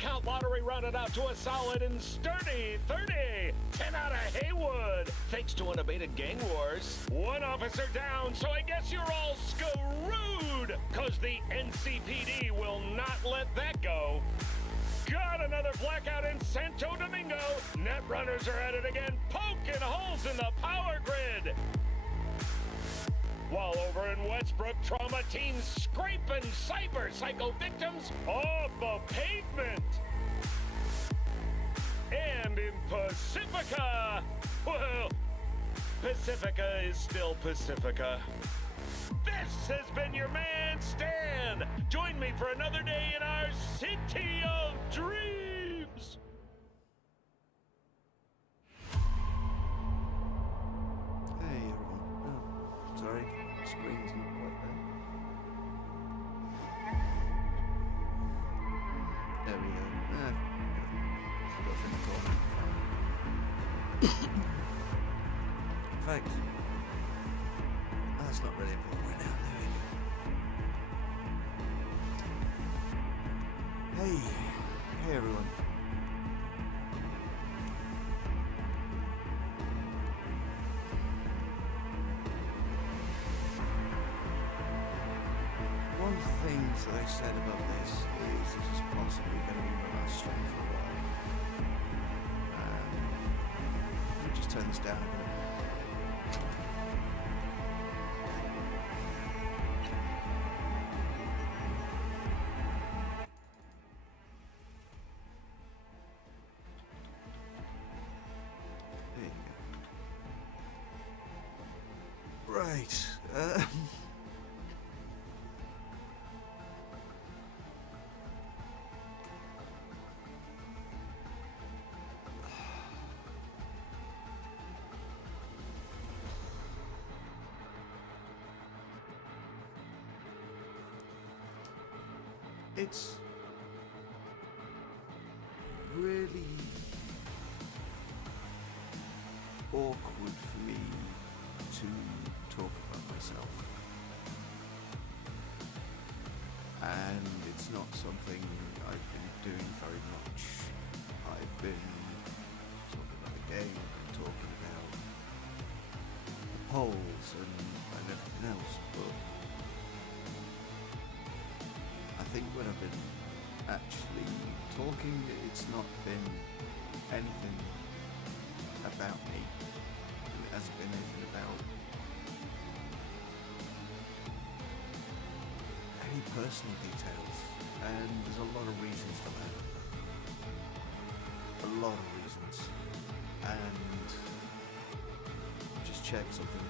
count lottery rounded out to a solid and sturdy 30. 10 out of Haywood, thanks to unabated gang wars. One officer down, so I guess you're all screwed, cause the NCPD will not let that go. Got another blackout in Santo Domingo. Net runners are at it again, poking holes in the power grid. While over in Westbrook, trauma teams scraping cyber psycho victims off the pavement. And in Pacifica, well, Pacifica is still Pacifica. This has been your man, Stan. Join me for another day in our city of dreams. Hey everyone. Oh, sorry, screen's not quite there. There we go. Forgot to record. In fact, that's not really important right now, Hey everyone. One of the things that I said about this is possibly going to be my last stream for a while. Let me just turn this down a bit. There you go. Right. It's really awkward for me to talk about myself, and it's not something I've been doing very much. I've been talking about the game, talking about the polls and everything else, but I think when I've been actually talking, it's not been anything about me. It hasn't been anything about any personal details, and there's a lot of reasons for that. A lot of reasons. And just check something.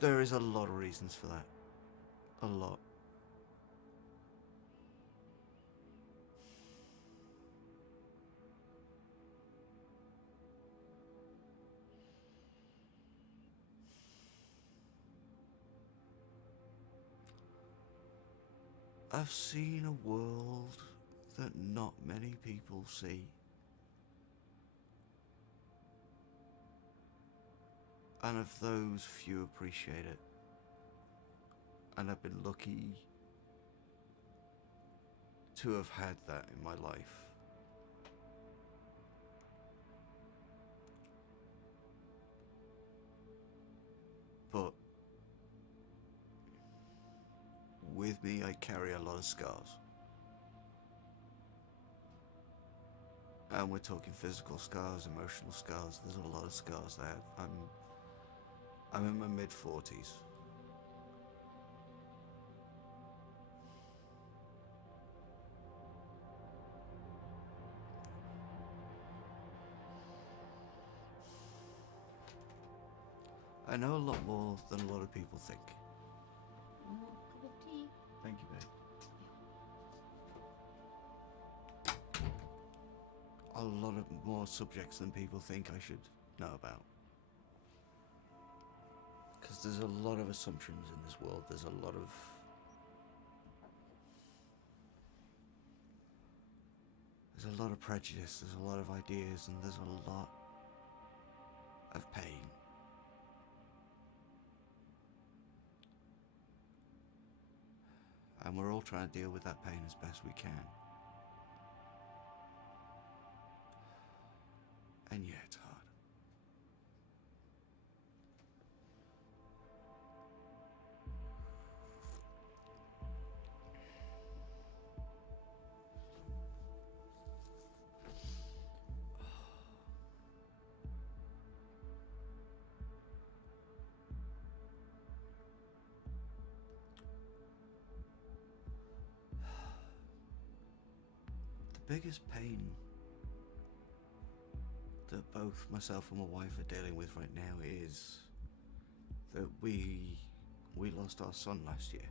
There is a lot of reasons for that. A lot. I've seen a world that not many people see. And of those, few appreciate it. And I've been lucky to have had that in my life. But with me, I carry a lot of scars. And we're talking physical scars, emotional scars. There's a lot of scars there. I'm in my mid-40s. I know a lot more than a lot of people think. Cup of tea. Thank you, babe. A lot of more subjects than people think I should know about. Because there's a lot of assumptions in this world. There's a lot of... There's a lot of prejudice, there's a lot of ideas, and there's a lot of pain. And we're all trying to deal with that pain as best we can. And yeah, it's hard. The biggest pain that both myself and my wife are dealing with right now is that we lost our son last year.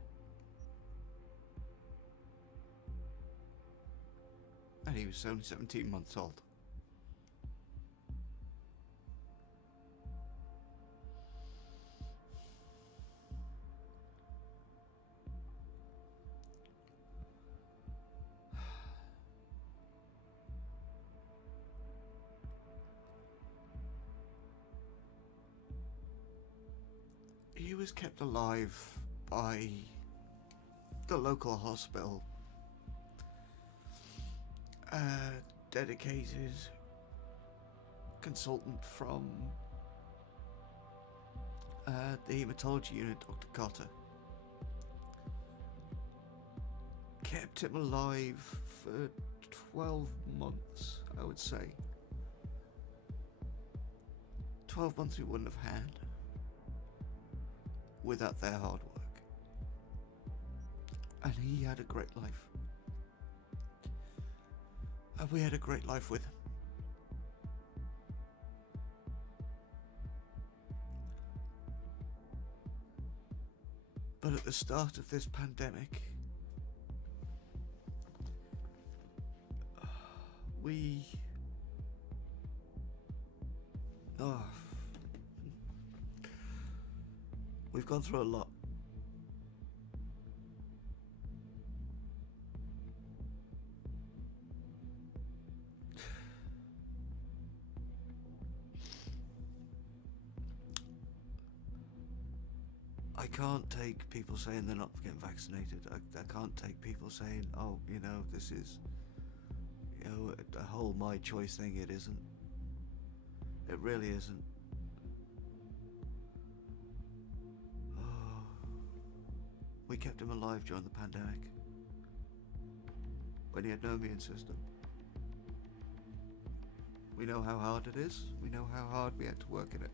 And he was only 17 months old. He was kept alive by the local hospital. A dedicated consultant from the hematology unit, Dr. Cotter, kept him alive for 12 months, I would say. 12 months we wouldn't have had without their hard work. And he had a great life. And we had a great life with him. But at the start of this pandemic, we've gone through a lot. I can't take people saying they're not getting vaccinated. I can't take people saying, oh, you know, this is, you know, the whole my choice thing. It isn't. It really isn't. We kept him alive during the pandemic, when he had no immune system. We know how hard it is. We know how hard we had to work in it.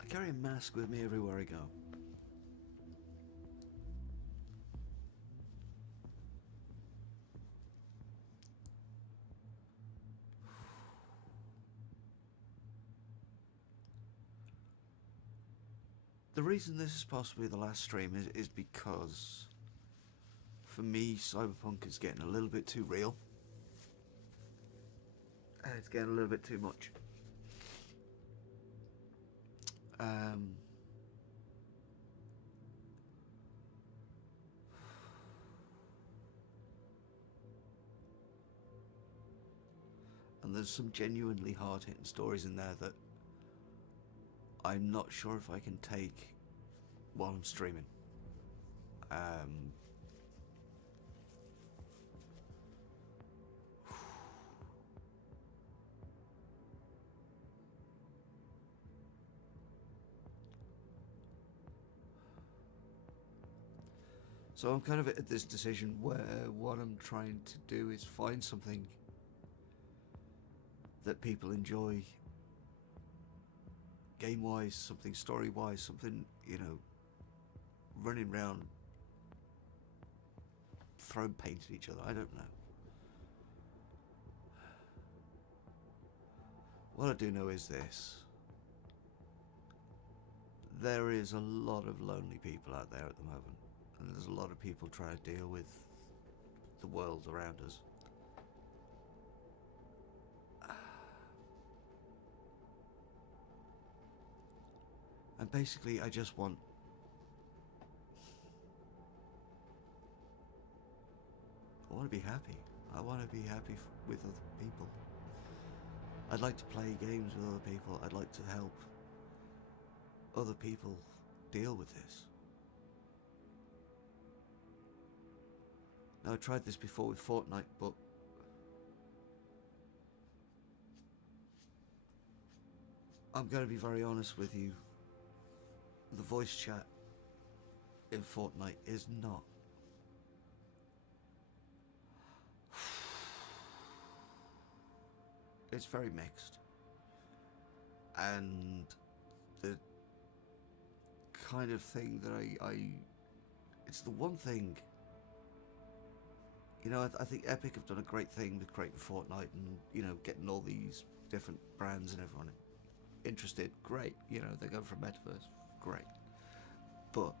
I carry a mask with me everywhere I go. The reason this is possibly the last stream is because, for me, Cyberpunk is getting a little bit too real. And it's getting a little bit too much. And there's some genuinely hard-hitting stories in there that I'm not sure if I can take while I'm streaming. So I'm kind of at this decision where what I'm trying to do is find something that people enjoy, game-wise, something story-wise, something, you know, running around throwing paint at each other. I don't know. What I do know is this. There is a lot of lonely people out there at the moment. And there's a lot of people trying to deal with the world around us. And basically, I just want I want to be happy. I want to be happy with other people. I'd like to play games with other people. I'd like to help other people deal with this. Now, I tried this before with Fortnite, but I'm going to be very honest with you. The voice chat in Fortnite is not. It's very mixed. And the kind of thing that it's the one thing, you know, I think Epic have done a great thing with creating Fortnite and, you know, getting all these different brands and everyone interested. Great. You know, they're going for Metaverse. Great. But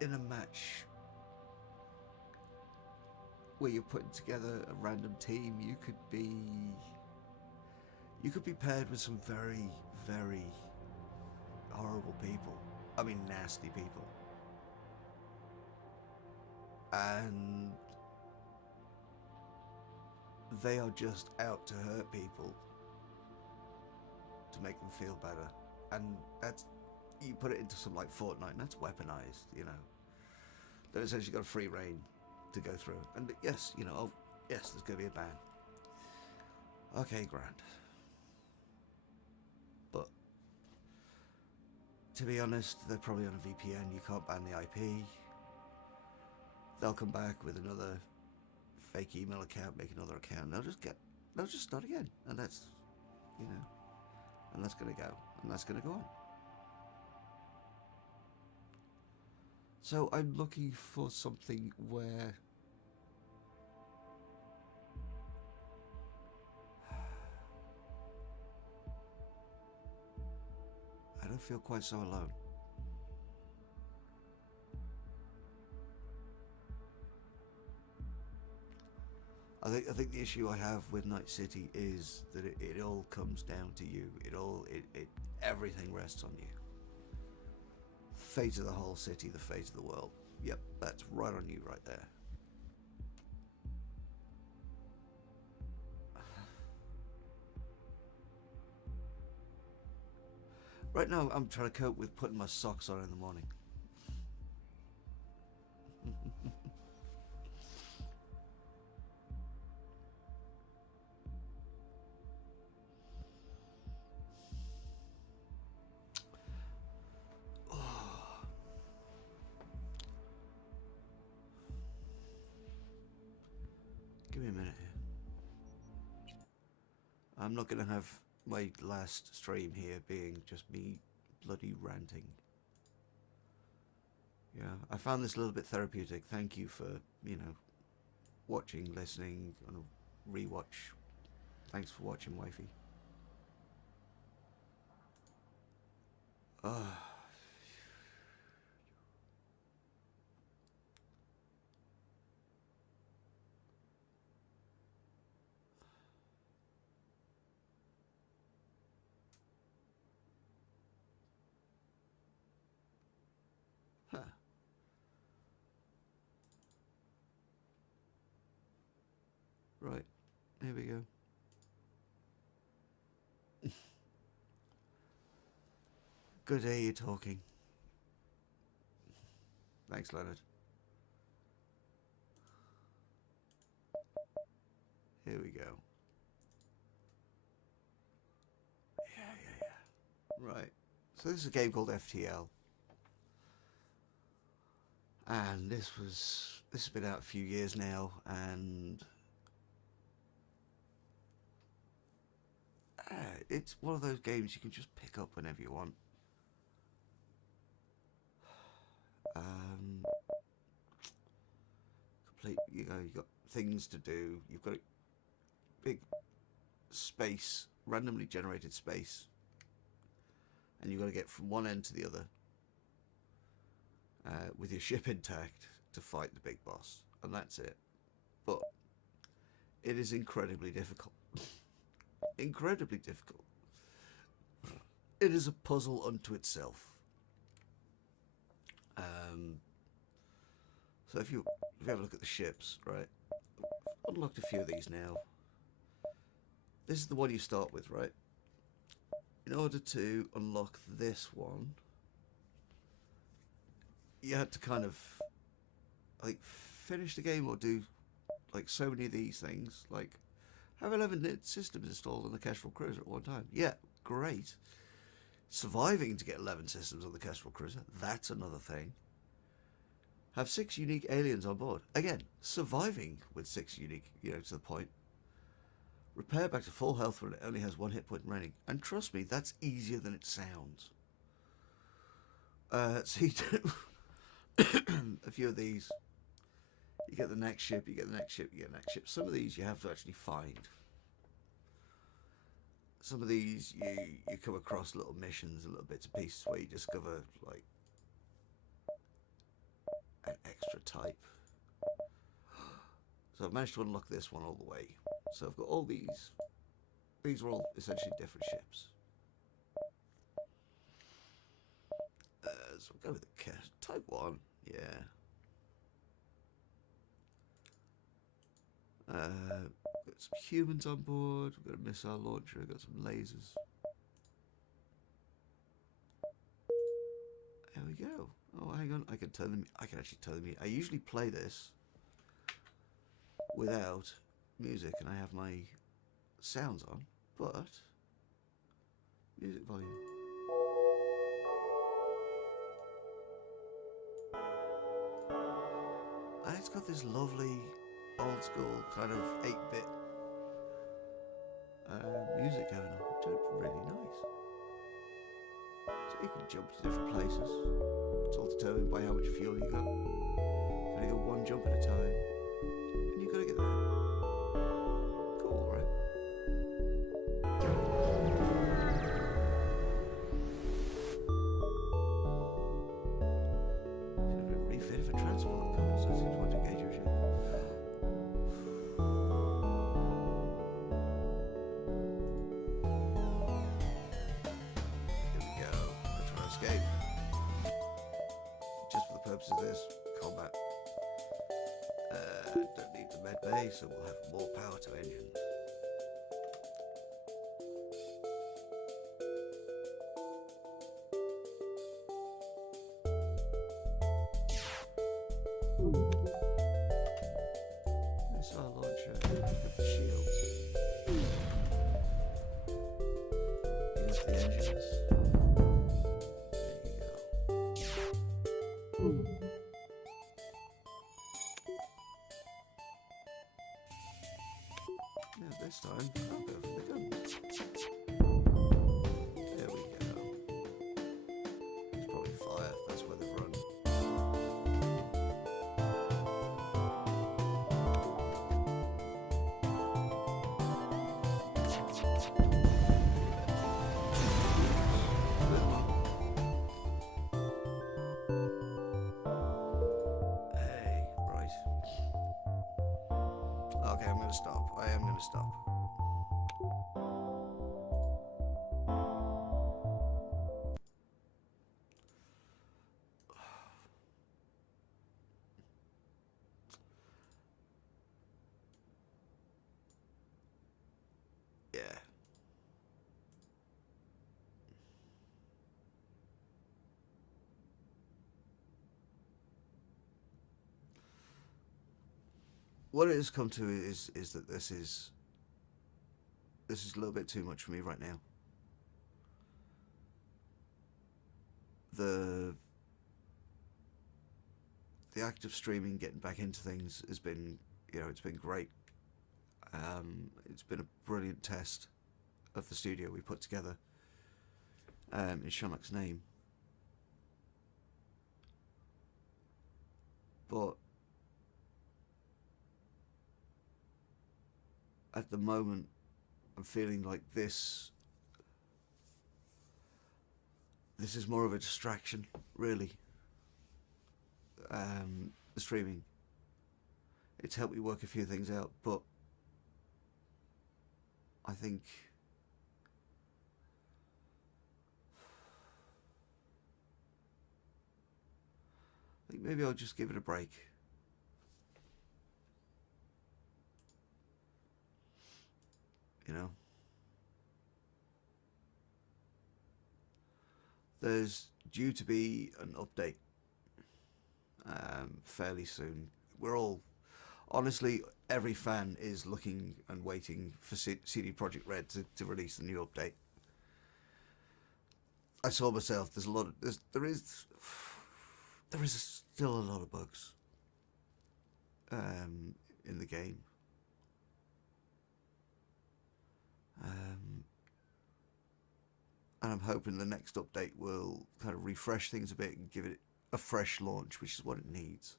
in a match where you're putting together a random team, you could be paired with some very, very horrible people. I mean, nasty people. And they are just out to hurt people to make them feel better. And that's, you put it into something like Fortnite, and that's weaponized, you know. They've essentially got a free reign to go through. And yes, you know, oh, yes, there's going to be a ban. Okay, grand. But to be honest, they're probably on a VPN. You can't ban the IP. They'll come back with another fake email account, make another account. They'll just start again. And that's, you know, and that's going to go. And that's going to go on. So I'm looking for something where I don't feel quite so alone. I think the issue I have with Night City is that it all comes down to you. Everything rests on you. Fate of the whole city, the fate of the world. Yep, that's right on you right there. Right now, I'm trying to cope with putting my socks on in the morning. Give me a minute here. I'm not going to have my last stream here being just me bloody ranting. Yeah, I found this a little bit therapeutic. Thank you for, you know, watching, listening, on a rewatch. Thanks for watching, wifey. Huh. Right, here we go. Good day, you're talking. Thanks, Leonard. Here we go. Yeah. Right. So this is a game called FTL. And this has been out a few years now, and it's one of those games you can just pick up whenever you want. You know, you've got things to do. You've got a big space, randomly generated space, and you've got to get from one end to the other with your ship intact to fight the big boss, and that's it. But it is incredibly difficult. Incredibly difficult. It is a puzzle unto itself. So if you're we have a look at the ships, right? I've unlocked a few of these now. This is the one you start with, right? In order to unlock this one, you had to kind of like finish the game or do like so many of these things, like have 11 systems installed on the Kestrel Cruiser at one time. Yeah, great. Surviving to get 11 systems on the Kestrel Cruiser, that's another thing. Have 6 unique aliens on board. Again, surviving with 6 unique, to the point. Repair back to full health when it only has 1 hit point remaining. And trust me, that's easier than it sounds. So you do a few of these. You get the next ship, you get the next ship, you get the next ship. Some of these you have to actually find. Some of these you come across little missions and little bits and pieces where you discover like an extra type. So I've managed to unlock this one all the way. So I've got all these. These are all essentially different ships. So we'll go with the Type 1, yeah. Got some humans on board, we've got a missile launcher, we've got some lasers. There we go. Oh, hang on, I can actually turn them. I usually play this without music and I have my sounds on, but music volume. And it's got this lovely old school kind of 8-bit music going on, which is really nice. So you can jump to different places. It's all determined by how much fuel you got. You only go one jump at a time, and you gotta get there. Cool, right? Should have been refitted for transport cars. So you want to engage your ship. Escape. Just for the purpose of this combat. Don't need the med bay, so we'll have more power to engines. Missile launcher with the shields. Here's the engines. Now this time, I'll go for the guns. There we go. It's probably fire, that's where they've run. Hey, right. Okay, I'm gonna stop. I am gonna stop. Yeah. What it has come to is that this is a little bit too much for me right now. The act of streaming, getting back into things has been, it's been great. It's been a brilliant test of the studio we put together in Shamrock's name. But at the moment, I'm feeling like this is more of a distraction, really. The streaming. It's helped me work a few things out, but I think maybe I'll just give it a break. You know, there's due to be an update fairly soon. We're all, honestly, every fan is looking and waiting for CD Projekt Red to release the new update. I saw myself. There's a lot of there is still a lot of bugs in the game. And I'm hoping the next update will kind of refresh things a bit and give it a fresh launch, which is what it needs.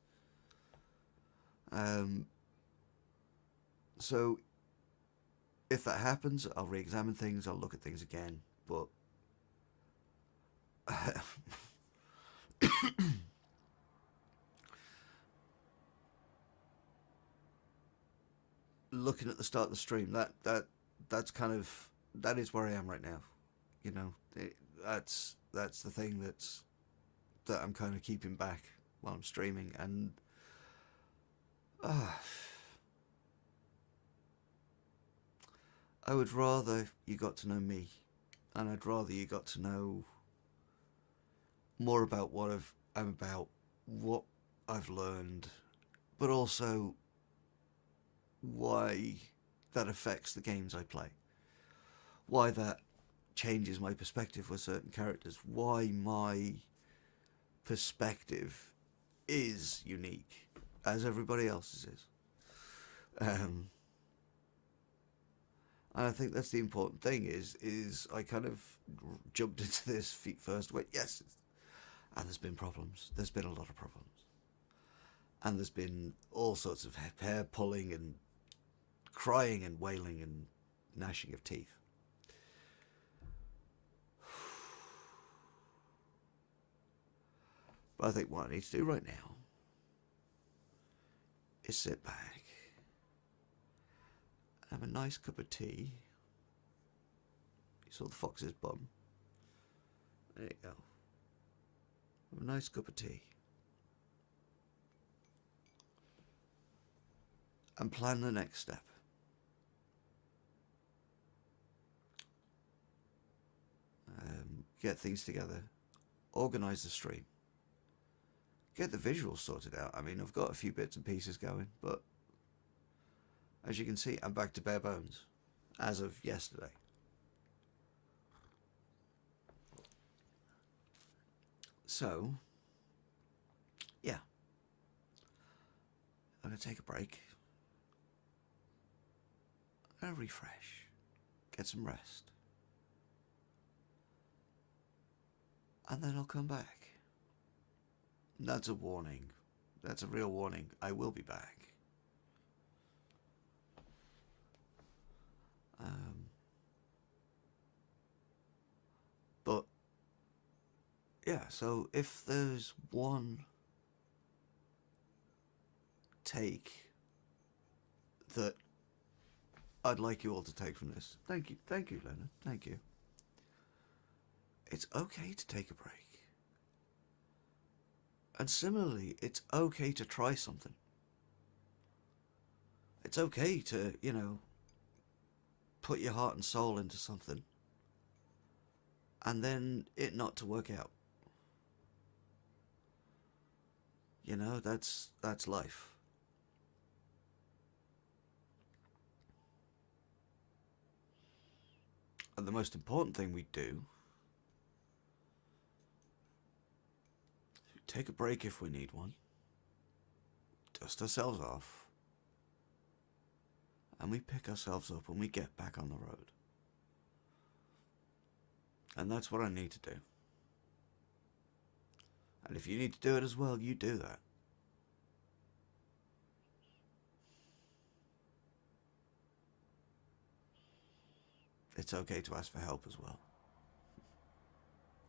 So if that happens, I'll re-examine things, I'll look at things again, but looking at the start of the stream, that's kind of, that is where I am right now. You know, that's the thing that I'm kind of keeping back while I'm streaming, and I would rather you got to know me, and I'd rather you got to know more about what I'm about, what I've learned, but also why that affects the games I play, why that changes my perspective with certain characters, why my perspective is unique as everybody else's is. And I think that's the important thing is I kind of jumped into this feet first, went, yes, and there's been problems. There's been a lot of problems. And there's been all sorts of hair pulling and crying and wailing and gnashing of teeth. But I think what I need to do right now is sit back, have a nice cup of tea. You saw the fox's bum. There you go. Have a nice cup of tea. And plan the next step. Get things together. Organise the stream. Get the visuals sorted out. I mean, I've got a few bits and pieces going, but as you can see, I'm back to bare bones as of yesterday. So, yeah. I'm going to take a break. I'm going to refresh. Get some rest. And then I'll come back. That's a warning. That's a real warning. I will be back. But yeah, so if there's one take that I'd like you all to take from this, thank you, Leonard, thank you. It's okay to take a break. And similarly, it's okay to try something. It's okay to, you know, put your heart and soul into something and then it not to work out. You know, that's life. And the most important thing we do, take a break if we need one, dust ourselves off, and we pick ourselves up and we get back on the road. And that's what I need to do. And if you need to do it as well, you do that. It's okay to ask for help as well.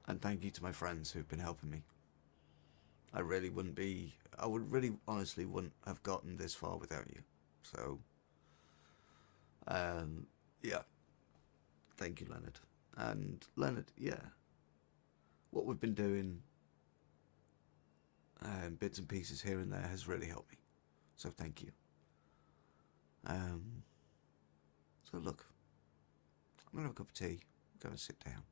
And thank you to my friends who've been helping me. I would really honestly wouldn't have gotten this far without you. So, yeah. Thank you, Leonard. And Leonard, yeah. What we've been doing, bits and pieces here and there, has really helped me. So thank you. So look, I'm going to have a cup of tea. Go and sit down.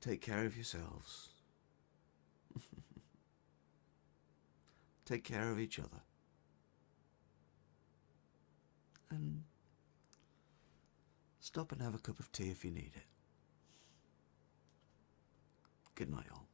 Take care of yourselves. Take care of each other. And stop and have a cup of tea if you need it. Good night, all.